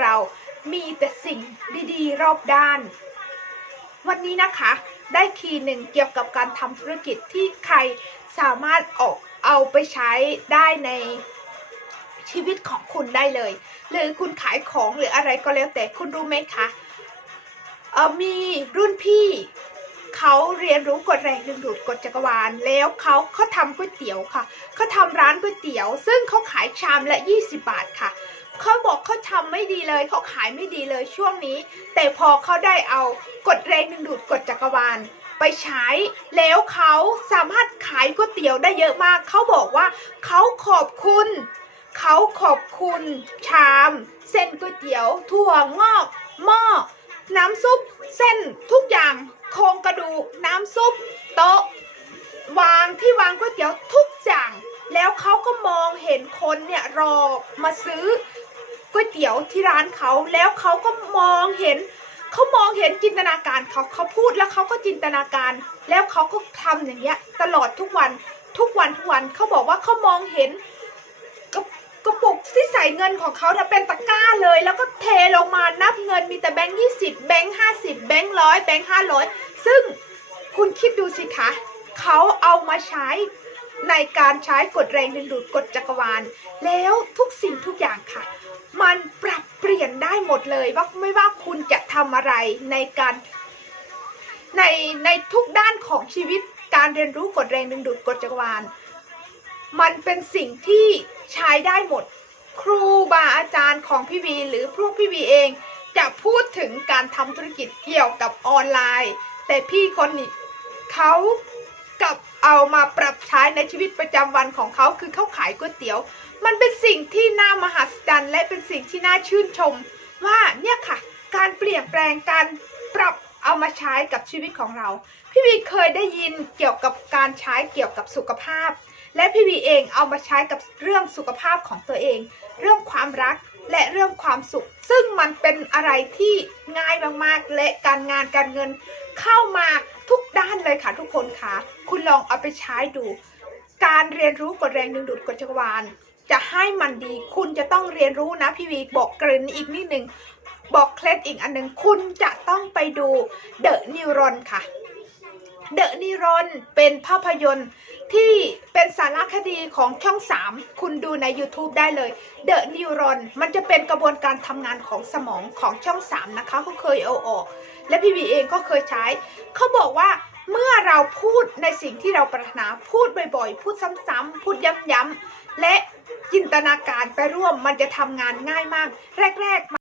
เรา มีแต่สิ่งดีๆ รอบด้าน วันนี้นะคะ ได้คีย์หนึ่งเกี่ยวกับการทำธุรกิจที่ใครสามารถออกเอาไปใช้ได้ในชีวิตของคุณได้เลย หรือคุณขายของหรืออะไรก็แล้วแต่คุณรู้ไหมคะมีรุ่นพี่ เขาเรียนรู้กฎแรงดึงดูดกฎจักรวาล แล้วเขาเขาทำก๋วยเตี๋ยวค่ะเขาทำร้านก๋วยเตี๋ยว ซึ่งเขาขายชามละ 20 บาทค่ะเขาบอกเขาทำไม่ดีเลยเขาขายไม่ดีเลยช่วงนี้ แต่พอเขาได้เอากฎแรงดึงดูดกฎจักรวาลไปใช้แล้วเขาสามารถขายก๋วยเตี๋ยวได้เยอะมาก เขาบอกว่าเขาขอบคุณ เขาขอบคุณ ชาม เส้นก๋วยเตี๋ยว ถั่วงอกหม้อน้ำซุป เส้นทุกอย่าง โครงกระดูกน้ำซุปโต๊ะ วางที่วางก๋วยเตี๋ยวทุกอย่าง แล้วเขาก็มองเห็นคนเนี่ยรอมาซื้อก๋วยเตี๋ยวที่ร้านเขาแล้วเขาก็มองเห็นเขามองเห็นจินตนาการเขาเขาพูดแล้วเขาก็จินตนาการ แล้วเขาก็ทำอย่างเงี้ย ตลอดทุกวันทุกวันทุกวันเขาบอกว่าเขามองเห็นกระกระปุกที่ใส่เงินของเขาเนี่ยเป็นตะกร้าเลย แล้วก็เทลงมานับเงินมีแต่แบงค์ยี่สิบแบงค์ห้าสิบแบงค์ร้อยแบงค์ห้าร้อย ซึ่งคุณคิดดูสิคะเขาเอามาใช้ในการใช้กฎแรงดึงดูดกฎจักรวาล แล้วทุกสิ่งทุกอย่างค่ะ มันปรับเปลี่ยนได้หมดเลยว่าไม่ว่าคุณจะทำอะไรในการในในทุกด้านของชีวิตการเรียนรู้กฎแรงดึงดูดกฎจักรวาล มันเป็นสิ่งที่ใช้ได้หมด ครูบาอาจารย์ของพี่วีหรือพวกพี่วีเอง จะพูดถึงการทำธุรกิจเกี่ยวกับออนไลน์ แต่พี่คนนี้เขากลับเอามาปรับใช้ในชีวิตประจำวันของเขาคือเขาขายก๋วยเตี๋ยว มันเป็นสิ่งที่น่ามหัศจรรย์และเป็นสิ่งที่น่าชื่นชม ว่าเนี่ยค่ะ การเปลี่ยนแปลงการปรับเอามาใช้กับชีวิตของเรา พี่วีเคยได้ยินเกี่ยวกับการใช้เกี่ยวกับสุขภาพ และพี่วีเองเอามาใช้กับเรื่องสุขภาพของตัวเอง เรื่องความรัก และเรื่องความสุข ซึ่งมันเป็นอะไรที่ง่ายมากๆ และการงานการเงินเข้ามาทุกด้านเลยค่ะทุกคนค่ะ คุณลองเอาไปใช้ดู การเรียนรู้กฎแรงดึงดูดกฎจักรวาล จะให้มันดี คุณจะต้องเรียนรู้นะพี่วีบอกกรินอีกนิดหนึ่งบอกเคล็ดอีกอันหนึ่งคุณจะต้องไปดู The Neuron ค่ะ The Neuron เป็นภาพยนตร์ที่เป็นสารคดีของช่อง 3 คุณดูใน YouTube ได้เลย The Neuron มันจะเป็นกระบวนการทำงานของสมองของช่อง 3 นะคะเขาเคยเอาออก และพี่วีเองก็เคยใช้ เขาบอกว่าเมื่อเราพูดในสิ่งที่เราปรารถนาพูดบ่อยๆ พูดซ้ำๆพูดย้ำๆและจินตนาการไปร่วมมันจะทำงานง่ายมาก แรก ๆ